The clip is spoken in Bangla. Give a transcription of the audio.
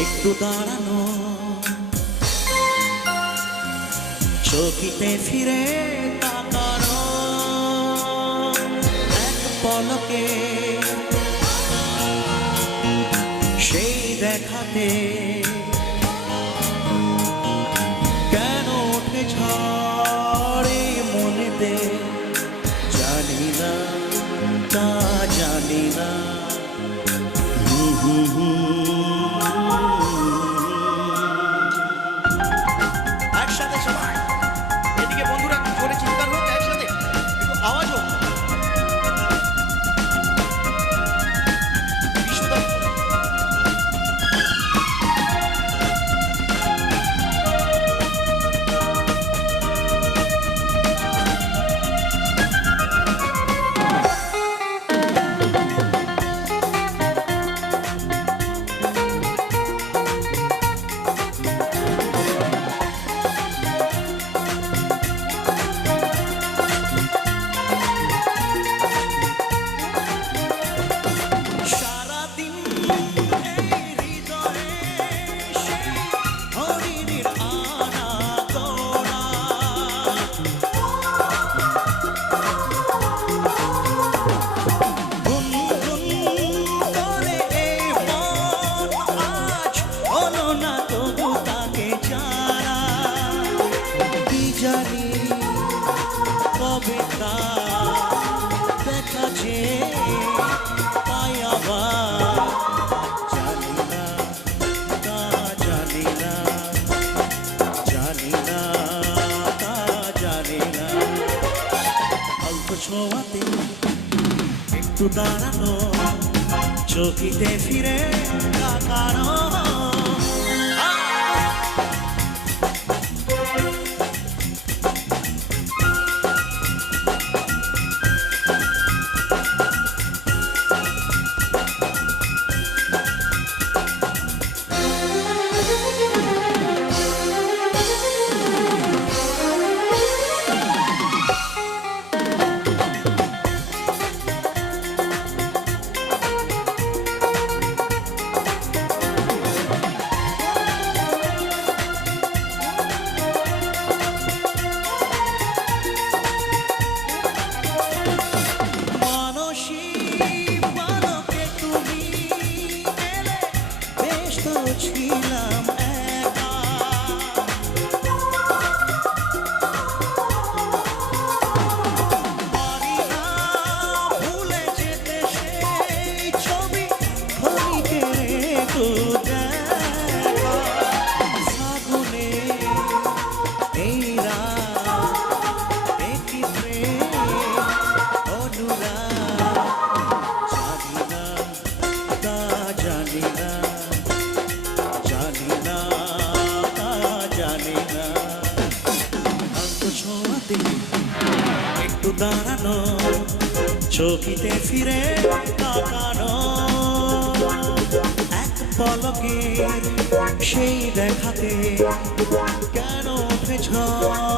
একটু দাঁড়ানো, চোখিতে ফিরে তাকানো, এক পলকে সেই দেখাতে কেন ওঠে ঝড়ে মনেতে, জানি না তা জানি না। একসাথে সবাই এদিকে বন্ধুরা করে চিৎকার হোক, একসাথে আওয়াজ হোক। জানি কবে তা দেখা যে পাই আবার, জানি না তা জানি না, জানি না তা জানি না। অল্প ছোঁয়াতে একটু দাঁড়ানো, চোখিতে ফিরে তাকানো, ছিলাম একা, পারি না ভুলে যেতে সেই ছবি, ক্ষণিকের একটু দেখা, ফাগুনে এই রাত একটি প্রেম অনুরাগ, জানি না তা জানি না, জানি না তা জানি না। অল্প ছোঁয়াতে একটু দাঁড়ানো, চোখিতে ফিরে তাকানো, এক পলকে সেই দেখাতে কেন ওঠে ঝড়।